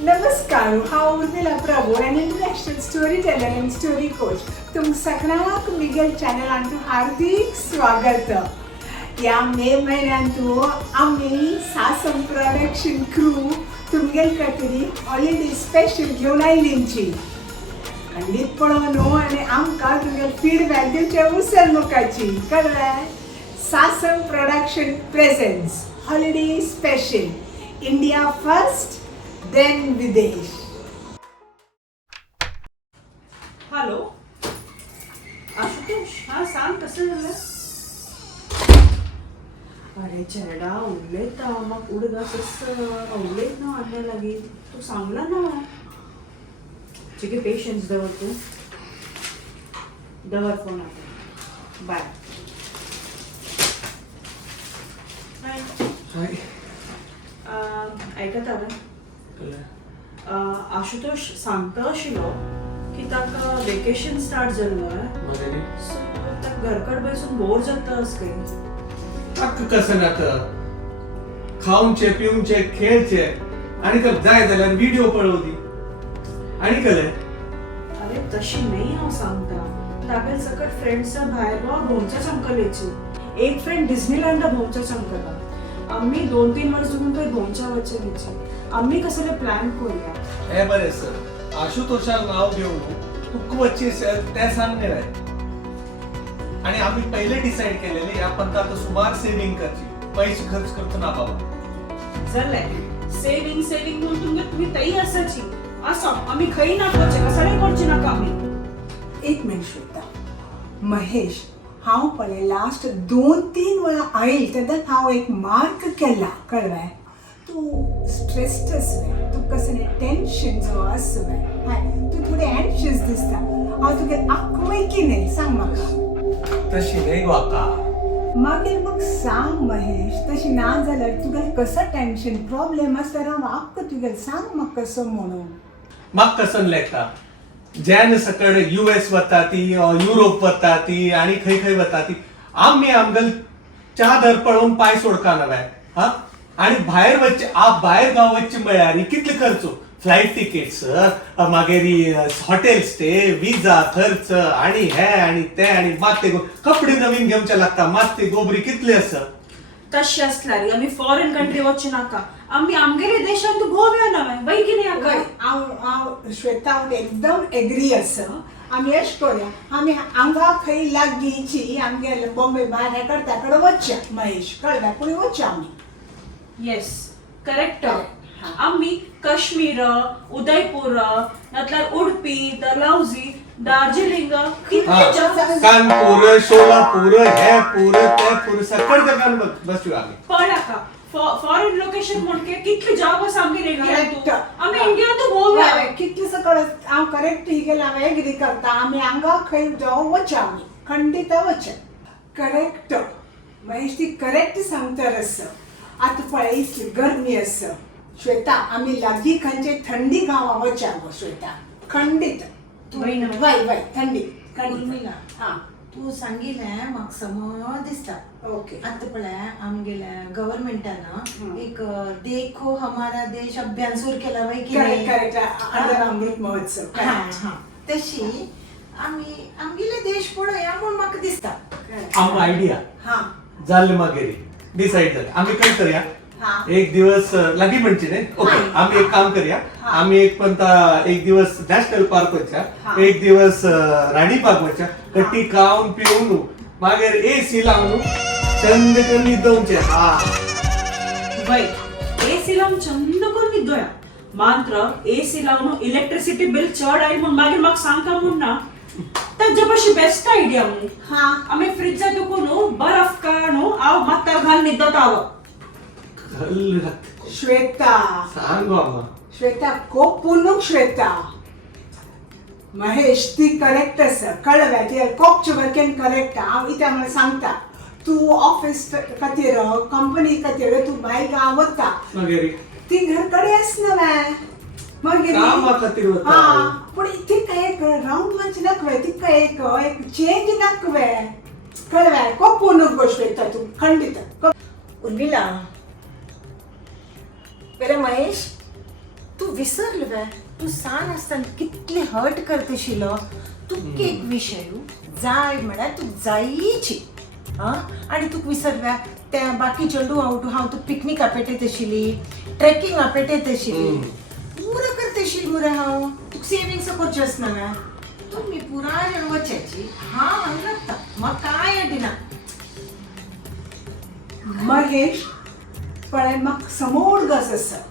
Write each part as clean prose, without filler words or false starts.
नमस्कार, हांव Urmila Prabhu an international story teller and story coach. तुमकां सगळ्यांक मिगेल चॅनलांत हार्दिक स्वागत. ह्या मे म्हयन्यांत आमी सासम प्रोडक्शन क्रू तुमगेल खातीर हॉलिडे स्पेशल घेवन आयलींची. खंडीत पळोवन न्हू आनी आमकां तुमगेल फीडबॅक दिवचे उसर मुखाची. कळ्ळें? Sasam production presents holiday special India first then विदेश. हॅलो आशुतोष, हा सांग कसं झालं? अरे चेडा उलयता म्हाका उडगास उलयत ना आदल्या लागीं तूं सांगला ना. चिके पेशन्स दवर तूं दवर फोन आता. बाय. हाय हाय. ऐकता ना? आशुतोष सांगता आशिल्लो की ताका वेकेशन स्टार्ट जाल्लो सो ताका घरकड बसून बोर जाता काही. अक्क कसं जातं? खाऊनचे पिऊनचे खेळचे आणि तर जाय जाल्यार व्हिडिओ पळोवली आणि कळें. अरे तशी नाही हांव सांगता. ताका सकट फ्रेंड्सा भायर वा भोंवच्या चमकलेची. एक फ्रेंड डिझनीलँडा भोंवच्या चमकला. आम्ही 2-3 वर्स जावन थंय भोंवच्या वचनीची. आम्ही कसले प्लॅन करूया. हे बरें सर, आशुतोषाक नाव घेवन तुका वच्ची तें सांग रे. आणि आम्ही पहिले डिसाईड केलेले या पंथात सुमार सेव्हिंग करची, पैसे खर्च करतो ना बाबा. जालें सेव्हिंग म्हणून तुम्ही तई आसाची. आसा आम्ही खंय नाकोचे कसले करचे नाका आम्ही. एक मिनिट श्वेता. महेश, हांव पळय लास्ट 2-3 वेळा आयिल्ले तेन्ना हांव एक मार्क केला. कळ्ळें? तूं स्ट्रेस्ड आसलें, तूं कसलें टेन्शन जो आसलें, तूं थोडें एन्शियस दिसता. हांव तुगे आखवय कितें सांग म्हाका. तशी नाही वाका. मागीर म्हाका सांग महेश, तशी ना जाल्यार तुगेलें कसं टेन्शन प्रॉब्लेम आसल्यार हांव आख्ख तुगेलें सांग म्हाका कसो म्हणून. म्हाका कसन लेखता जेन सकड US वता ती, युरोप वता ती आणि खंय वता ती. आम्ही आमगल चादर पळोवन पाय सोडका नव्हे. हा आणि भायर वच्चे भायर गांव वच्चे म्हळ्यार कितले खर्च? फ्लायट तिकेट्स, मागीर हॉटेल स्टे, विजा खर्च आणि हे आणि ते आणि माते कपडे नवीन घेवचे लागता. माते गोबरी कितले आसा. तशें आसल्यार आमी फॉरेन कंट्री वचचे नाका. आमी आमगेले देशांत भोंवया नवे वय कितें आका. हांव श्वेता हांव एकदम एग्री आसा. आमी अशें करूया, आमी हांगा खंय लागींची आमगे बॉम्बे भायर हेकडे त्याकडे वचया. महेश कळ्ळें? पूण वचया आमी. Yes correct. आम्ही काश्मीर, उदयपूर, नातल्यार उडपी, डलहौजी, दार्जिलिंग कानपूर, सोलापूर, हे पूर ते पूर सकड जगान बसू आम्ही. पण आका फॉरेन लोकेशन म्हणके कितले जॉब आसा आमगे इंडियात. Correct. आमी इंडियात भोंवया. कितले सकळ हांव करेक्ट ही गेला हांव एग्री करता. आमी हांगा खंय जावं वचया आमी. खंडीत वचया. करेक्ट महेश, ती करेक्ट सांगता आसा. आतां पळय इतली गरमी आसा. श्वेता आमी लागीं खंयचे थंडी गांवां वचया गो श्वेता. खंडीत वय थंडी उर्मिला, हां तू सांगिल्लें म्हाका समज दिसता. ओके. आतां पळय आमगेल्या गव्हर्मेंटान एक देखो हमारा देश अभियान सुरू केला वय की करेक्ट अंदर अमृत महोत्सव. तशी आमी आमगेले देश पळोवया म्हूण म्हाका दिसता. आम आयडिया हां जाल्ले मागीर डिसाईड झाले. आम्ही काय करूया, हां एक दिवस लागीं म्हणचे न्ही. ओके, आम्ही एक काम करूया. आम्ही एक दिवस नॅशनल पार्क वचया, एक दिवस राणी बाग वचया. कट्टी खावन पिवन मागीर AC लावन चंद करून न्हिदोवचे. वय AC लावन चंद करून न्हिदोया. मात्र AC लावन इलेक्ट्रिसिटी बिल चड आयली म्हूण मागीर म्हाका सांगता म्हूण ना. ताजे भाशी बेस्ट आयडिया न्हू. हां आमी फ्रिजात न्हू बर्फ काड न्हू हांव मात्तार घालून न्हिदत हांव. श्वेता सांग बाबा. श्वेता खूप पुनूक श्वेता. महेश ती करेक्ट आसा. कळ्ळें? ती खूप वर्केन करेक्ट. हांव इथे मला सांगता. तू ऑफिस खातीर कंपनी खातीर तू भायर गांव वता. मागीर ती घरकडे आसना मागीर कामा खातीर वता. हां पूण तिका एक रावंड लंच दाखवे. तिका एक चेंज दाखवे. कळ्ळें? खूप पुनूक गो श्वेता तू. खंडीत. उर्मिला, बरं महेश, तू विसरलं काय तू सान असताना कितले हर्ट करतशील तू एक विषय जाय म्हळ्यार तू जायची आणि तू विसरल्या त्या बाकी चेडू हांव तू पिकनिका पेटयत आशिल्ली ट्रेकिंगा पेटयत आशिल्ली पुरो करतशील मुरे हांव तुका सेविंग्स करची आसना काय तुम्ही पुराय वचायची हांव लागता म्हाका कांय अडिना महेश पळय म्हाका समोर गस आसा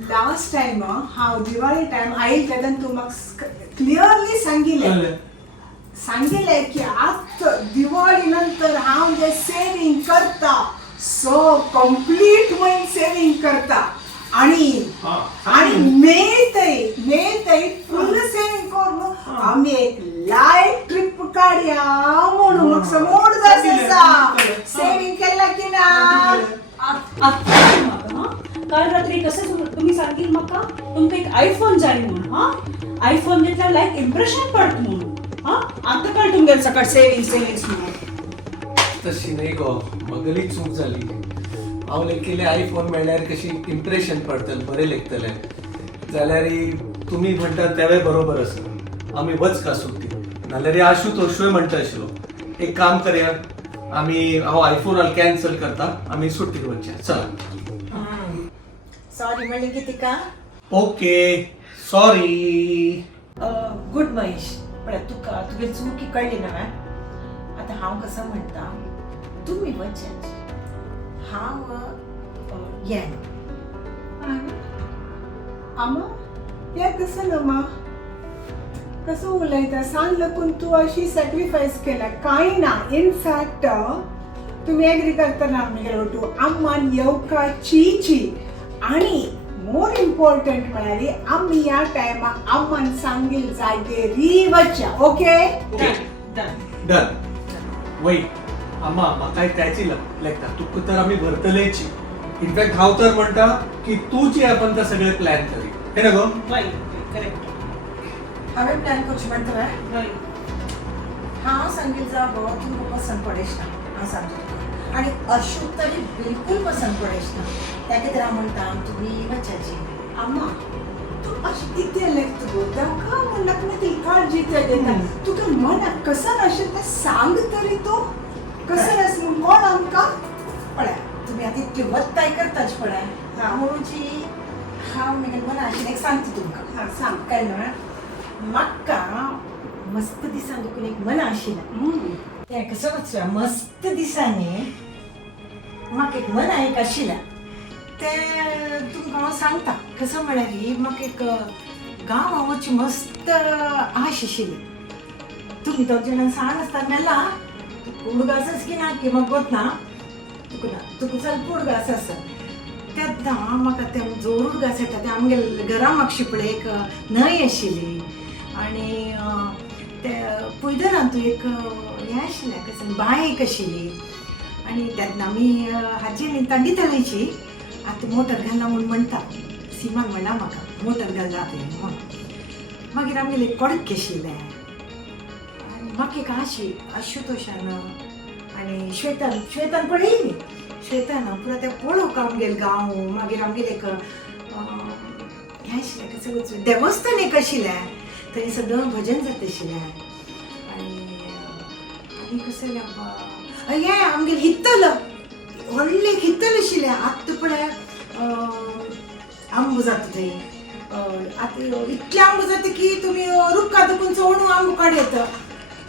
लास्ट टायम हांव दिवाळी टायम आयिल्ले तेन्ना तूं म्हाका क्लियरली सांगिल्लें की आतां दिवाळी नंतर हांव जे सेविंग करता सो कंप्लीट म्हयन सेविंग करता आणि मेळटय फुल सेविंग करून आमी एक लायट ट्रिप काडया म्हणून म्हाका समोर गस आसा सेविंग केला की ना काल रात्री कसं तुम्ही सांगील म्हाका तुमकां एक आयफोन जाय म्हणून आयफोन घेतल्यार लायक इम्प्रेशन पडत म्हणून आता काल तुमगेल सकाळ सेविंग्स म्हणून तशी नाही गो मगली चूक झाली हांव केले आयफोन मेळ्ळ्यार कशी इम्प्रेशन पडतलें बरें लेखतलें जाल्यार तुमी म्हणटात तेवूय बरोबर आसा आमी वचका सुट्टी नाल्यार आशू तोशूय म्हणटा आशिल्लो एक काम करया आमी हांव आयफोन कॅन्सल करता आमी सुट्टीर वचया चला सॉरी म्हणले की तिका ओके सॉरी गुड महेश पण तुका तुगे चुकी कळली ना आता हांव कसं म्हणटा तुम्ही वचायची हांव यें आमा या कसं नमा कसं उलयता सांग लागून तू अशी सॅक्रिफायस केला काही ना इनफॅक्ट तुम्ही एग्री करतना आमगेलो तू आम्मान येवकाची आणि मोर इम्पॉर्टंट म्हळ्यार आमी ह्या टायमाक आम्मान सांगील जाग्यार वचया ओके डन वैट आम्हा म्हाका त्याची लागता तुका तर आमी भरतलेची इनफॅक्ट हांव तर म्हणटा की तूच ये आपण तर सगळे प्लॅन करी हे ना गो करेक्ट हांवें प्लॅन करची म्हणटा हांव सांगील जागो तुमकां पसंत पडेश ना हांव सांगता तुका आनी अशोक तरी बिलकुल पसंत पडेश ना त्या खातीर हांव म्हणटा तुमी वचाची आम्हा तू अशी किती लेखत गो ताका म्हणला की ती काळजी घेता तुका मनाक कसं अशें तें सांग तरी तो कसं आस म्हूण कोण आमकां पळय तुमी आतां इतली वत्ताय करताच पळय म्हणूची हांव म्हगेलें मना आशिल्लें एक सांगता तुमकां सांग कळ्ळें म्हाका मस्त दिसान दुखून एक मन आशिल्लें तें कसं वचूया मस्त दिसांनी म्हाका एक मन एक आशिल्लें तें तुमकां हांव सांगता कसं म्हळ्यार म्हाका एक गांवां वचची मस्त आश आशिल्ली तुमी तो जेन्ना सांग आसता मेला उडगासच की ना की म्हाका वतना तुका चल पुडगास आसा तेन्ना म्हाका तें जोर उडगास येता तें आमगे घरा म्हाका शिपळे एक न्हंय आशिल्ली आनी ते पुयदरांतू एक हें आशिल्लें कसं बांय एक आशिल्ली आनी तेन्ना आमी हाजी तांडी तळयची आतां मोटर घालना म्हूण म्हणटा सिमान म्हणला म्हाका मोटर घालना म्हणून मागीर आमगेलें एक कडक आशिल्लें आनी म्हाका एक आशी आशुतोशान आनी श्वेतान पळयली श्वेतान पुरो तें पळोवंक आमगेलें गांव मागीर आमगेलें एक हें आशिल्लें कसं देवस्थान एक आशिल्लें थंय सगळं भजन जाता आशिल्लें आनी कसं हें आमगेलें हित्तल व्हडलें हित्तल आशिल्लें आतां पळय आंबो जाता थंय आतां इतलें आंबो जाता की तुमी रुक्का दुखून चोवणू आंबो काडयत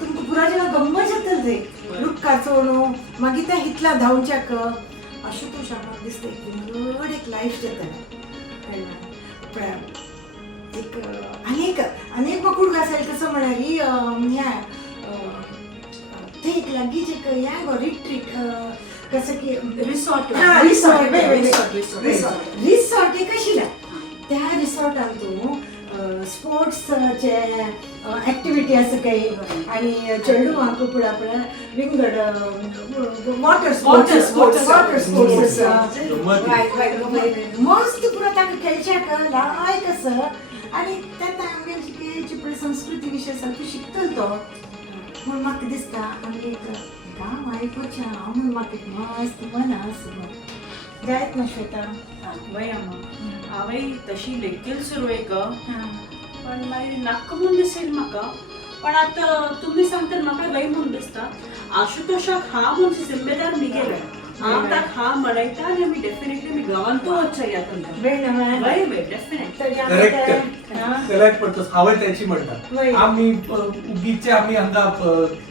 तुमकां पुराजें गंमत जातलें थंय रुक्का चोवणू मागीर त्या हितला धांवच्याक अशुतोश म्हाका दिसता एक लायफ जातालें पळय एक आनीक म्हाका उडगास आयलें कसं म्हळ्यार हें थंय एक लागींच एक हें गो रिट्रीट कसं की रिसॉर्ट रिसॉर्ट एक आशिल्लें त्या रिसॉर्टान तूं स्पोर्ट्सचे एक्टिविटी आसा काय आनी चेडूआंक फुडें पळय विंगड वॉटर स्पोर्ट्स मस्त पुरो ताका खेळच्याक लायक आसा आनी तेन्ना आमगेली पळय संस्कृती विशय सारकी शिकतलो तो म्हूण म्हाका दिसता आमगे एक गांव आयकुचें हांव म्हूण म्हाका एक मस्त मन आसा जायत ना श्वेता वय अम्मा हांवें तशी लेगील सुरवेक पण मागीर नाका म्हूण दिसेल म्हाका पण आतां तुमी सांगतात म्हाका वय म्हूण दिसता आशुतोशाक हा म्हणजे जिम्मेदार मिगेल हांव ताका हा म्हणयता आनी आमी डेफिनेटली आमी गांवांतू वचचा ह्या तुमकां वेळ ना वय वय डेफिनेट करेक्ट पडतो हांवें तेची वय. म्हणटा आमी उगीचे आमी हांगा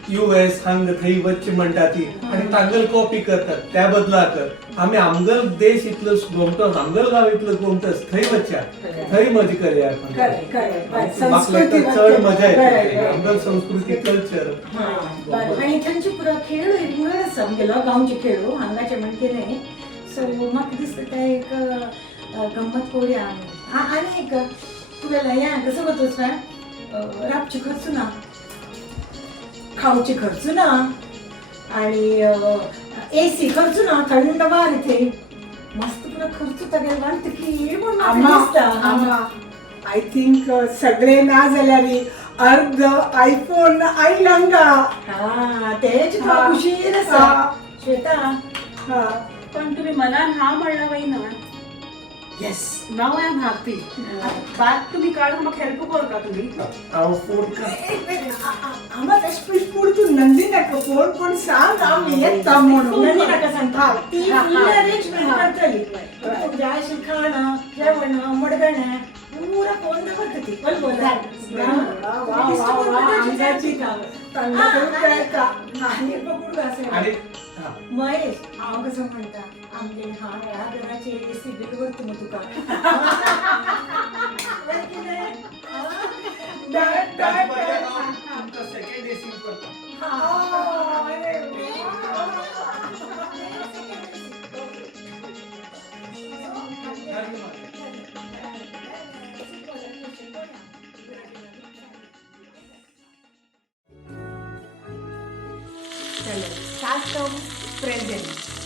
US हांगा थंय वचचे म्हणटा ती आनी तांगल कॉपी करतात त्या बदलाक आमी आमगल देश इतलो गोमटो आमगल गांव इतलो गोमटस थंय वचच्या थंय मजा करया म्हाका लागता चड मजा येता आमगल संस्कृती कल्चर आणि थंयचे पुरो खेळ रिंगण आसा आमगेलो गांवचे खेळ हांगाचे म्हणचे न्ही सो म्हाका दिसता ते एक गंमत करूया आमी आनी एक तुगेलो हें कसो वतोस ना रातची खर्च ना खावची खर्च ना आणि AC खर्च ना थंड वार इथे मस्त पुरो खर्च तगेल वाटकी म्हूण म्हाका दिसता आय थिंक सगळे ना जाल्यार अर्ध आयफोन आयलांगा हा तेच तुका खुशीर आसा श्वेता पण तुम्ही मनान हा म्हणला वय ना yes now I am happy bag तुम्ही काढून म्हाका हेल्प करता तुम्ही हांव फोन आम्हाला एसपी पुढे नंदी नका फोन पण सांग आम्ही येता म्हणून नंदी नाका सांगता ती फुल अरेंजमेंट करतली तुमच्या आयशी खाणं जेवण मडगणं पुरा फोन करता ती पण महेश हांव कसो म्हणटा आमगे ह्या घराचे AC बील करता मग तुका सेकंड एसी करता चलो स्टार्ट फ्रॉम प्रेझेंट